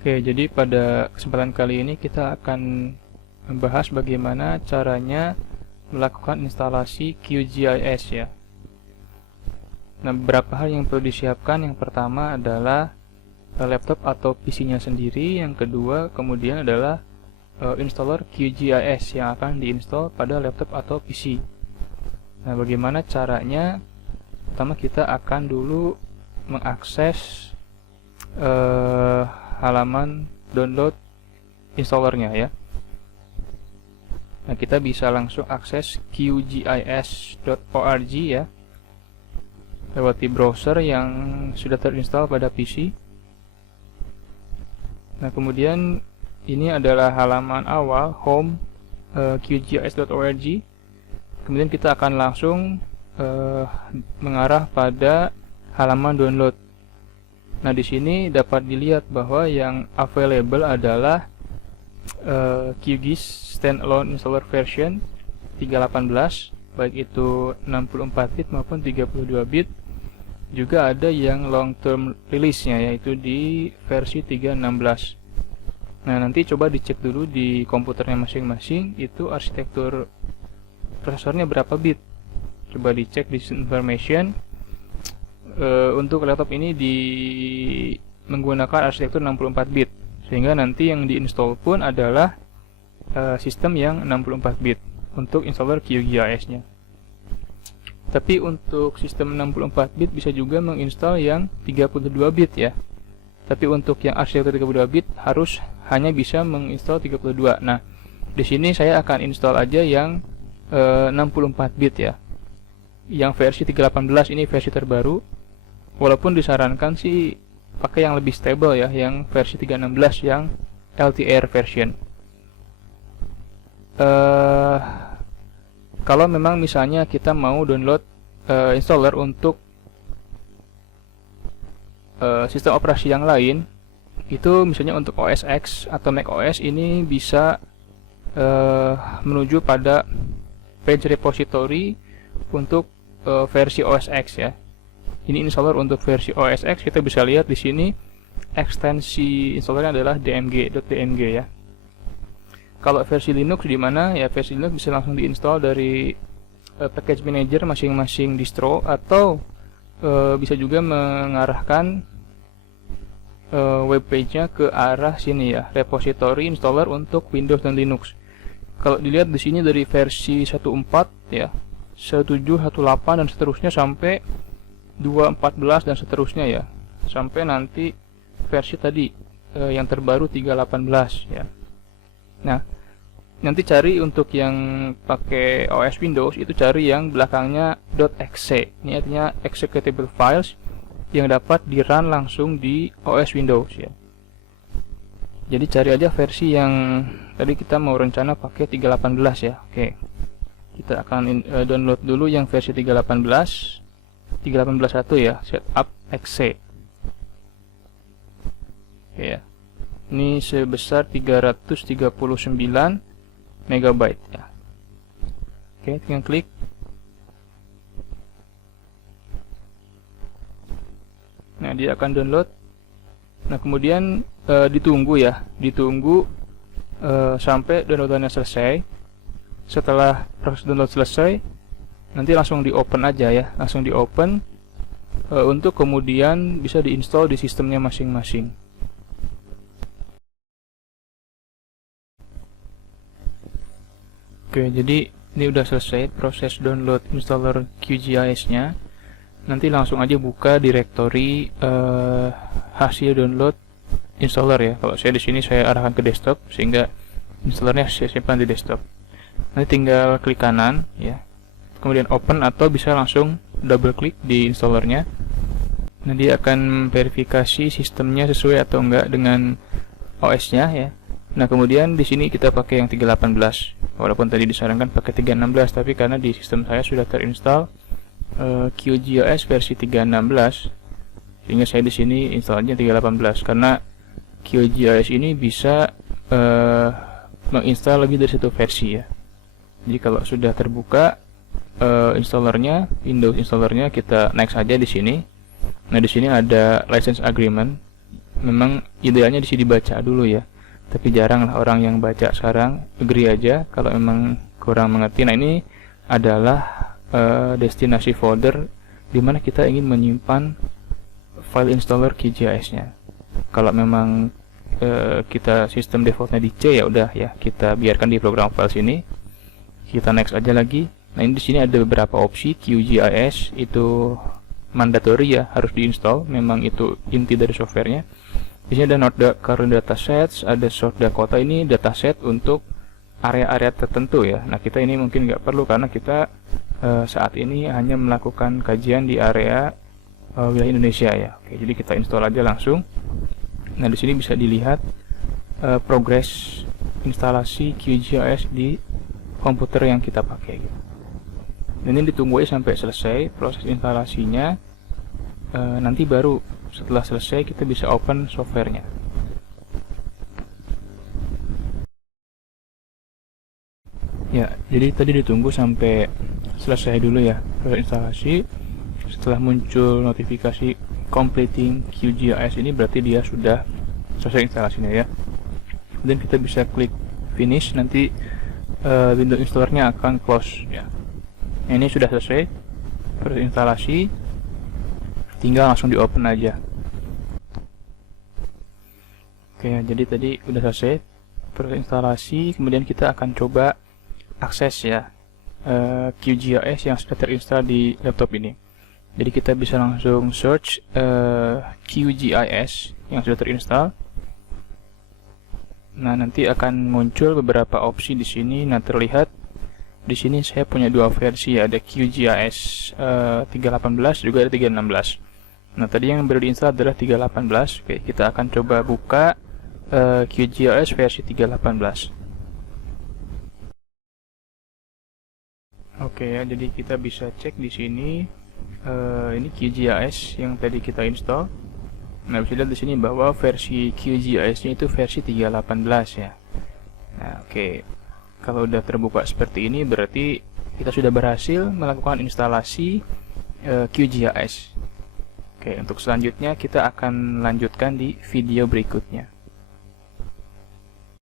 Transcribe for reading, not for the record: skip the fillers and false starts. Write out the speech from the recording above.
Oke, jadi pada kesempatan kali ini kita akan membahas bagaimana caranya melakukan instalasi QGIS ya. Nah, beberapa hal yang perlu disiapkan. Yang pertama adalah laptop atau PC-nya sendiri. Yang kedua, kemudian adalah installer QGIS yang akan diinstal pada laptop atau PC. Nah, bagaimana caranya? Pertama, kita akan dulu mengakses halaman download installernya ya. Nah, kita bisa langsung akses qgis.org ya, lewat di browser yang sudah terinstall pada PC. Nah, kemudian ini adalah halaman awal, home qgis.org. Kemudian kita akan langsung mengarah pada halaman download. Nah, di sini dapat dilihat bahwa yang available adalah QGIS Standalone Installer Version 3.18, baik itu 64 bit maupun 32 bit. Juga ada yang long term release-nya, yaitu di versi 3.16. Nah, nanti coba dicek dulu di komputernya masing-masing, itu arsitektur prosesornya berapa bit. Coba dicek di information. Untuk laptop ini menggunakan arsitektur 64 bit, sehingga nanti yang diinstal pun adalah sistem yang 64 bit untuk installer QGIS-nya. Tapi untuk sistem 64 bit bisa juga menginstal yang 32 bit ya. Tapi untuk yang arsitektur 32 bit harus hanya bisa menginstal 32. Nah, di sini saya akan install aja yang 64 bit ya. Yang versi 3.18 ini versi terbaru. Walaupun disarankan sih pakai yang lebih stable ya, yang versi 3.16 yang LTR version. Kalau memang misalnya kita mau download installer untuk sistem operasi yang lain, itu misalnya untuk OS X atau Mac OS, ini bisa menuju pada page repository untuk versi OS X ya. Ini installer untuk versi OS X. Kita bisa lihat di sini ekstensi installernya adalah dmg.dmg ya. Kalau versi Linux di mana ya, versi Linux bisa langsung diinstal dari package manager masing-masing distro, atau bisa juga mengarahkan web page-nya ke arah sini ya, repository installer untuk Windows dan Linux. Kalau dilihat di sini dari versi 1.4 ya, 1.7, 1.8 dan seterusnya sampai 2.14 dan seterusnya ya, sampai nanti versi tadi yang terbaru 3.18 ya. Nah, nanti cari untuk yang pakai OS Windows itu cari yang belakangnya .exe. Ini artinya executable files yang dapat di run langsung di OS Windows ya. Jadi cari aja versi yang tadi kita mau rencana pakai 3.18 ya. Oke. Kita akan download dulu yang versi 3.18. 3.18.1 ya, setup exe. Oke ya. Ini sebesar 339 MB ya. Oke, tinggal klik. Nah, dia akan download. Nah, kemudian ditunggu ya, sampai downloadannya selesai. Setelah proses download selesai, nanti langsung di open aja ya, langsung di open untuk kemudian bisa diinstal di sistemnya masing-masing. Oke, jadi ini udah selesai proses download installer QGIS-nya. Nanti langsung aja buka directory hasil download installer ya. Kalau saya di sini saya arahkan ke desktop sehingga installernya saya simpan di desktop. Nanti tinggal klik kanan ya, kemudian open, atau bisa langsung double klik di installernya. Nanti akan verifikasi sistemnya sesuai atau enggak dengan OS-nya ya. Nah, kemudian di sini kita pakai yang 3.18. Walaupun tadi disarankan pakai 3.16, tapi karena di sistem saya sudah terinstall QGIS versi 3.16, sehingga saya di sini instalnya 3.18. Karena QGIS ini bisa menginstal lebih dari satu versi ya. Jadi kalau sudah terbuka installernya, Windows installernya, kita next saja di sini. Nah, di sini ada license agreement. memang idealnya di sini dibaca dulu ya, tapi jarang lah orang yang baca sekarang. Agree aja kalau memang kurang mengerti. Nah, ini adalah destinasi folder dimana kita ingin menyimpan file installer QGIS nya. Kalau memang kita sistem defaultnya di C, ya udah ya, kita biarkan di program file sini. Kita next aja lagi. Nah, ini di sini ada beberapa opsi. QGIS itu mandatory ya, harus diinstal, memang itu inti dari softwarenya. Di sini ada not current datasets, ada source Dakota, ini dataset untuk area-area tertentu ya. Nah, kita ini mungkin nggak perlu karena kita saat ini hanya melakukan kajian di area wilayah Indonesia ya. Oke, jadi kita install aja langsung. Nah, di sini bisa dilihat progres instalasi QGIS di komputer yang kita pakai. Dan ini ditunggu sampai selesai proses instalasinya. Nanti baru setelah selesai kita bisa open softwarenya. Ya, jadi tadi ditunggu sampai selesai dulu ya proses instalasi. Setelah muncul notifikasi completing QGIS ini, berarti dia sudah selesai instalasinya ya. Dan kita bisa klik finish, nanti Windows installernya akan close ya. Nah, ini sudah selesai proses instalasi, tinggal langsung di open aja. Oke, jadi tadi udah selesai proses instalasi, kemudian kita akan coba akses ya QGIS yang sudah terinstall di laptop ini. Jadi kita bisa langsung search QGIS yang sudah terinstall. Nah, nanti akan muncul beberapa opsi di sini. Nah, terlihat di sini saya punya dua versi ya, ada QGIS 3.18 juga ada 3.16. Nah, tadi yang baru diinstal adalah 3.18. Oke, kita akan coba buka QGIS versi 3.18. Oke ya, jadi kita bisa cek di sini ini QGIS yang tadi kita install. Nah, bisa lihat di sini bahwa versi QGIS-nya itu versi 3.18 ya. Nah, oke. Kalau udah terbuka seperti ini, berarti kita sudah berhasil melakukan instalasi QGIS. Oke, untuk selanjutnya kita akan lanjutkan di video berikutnya.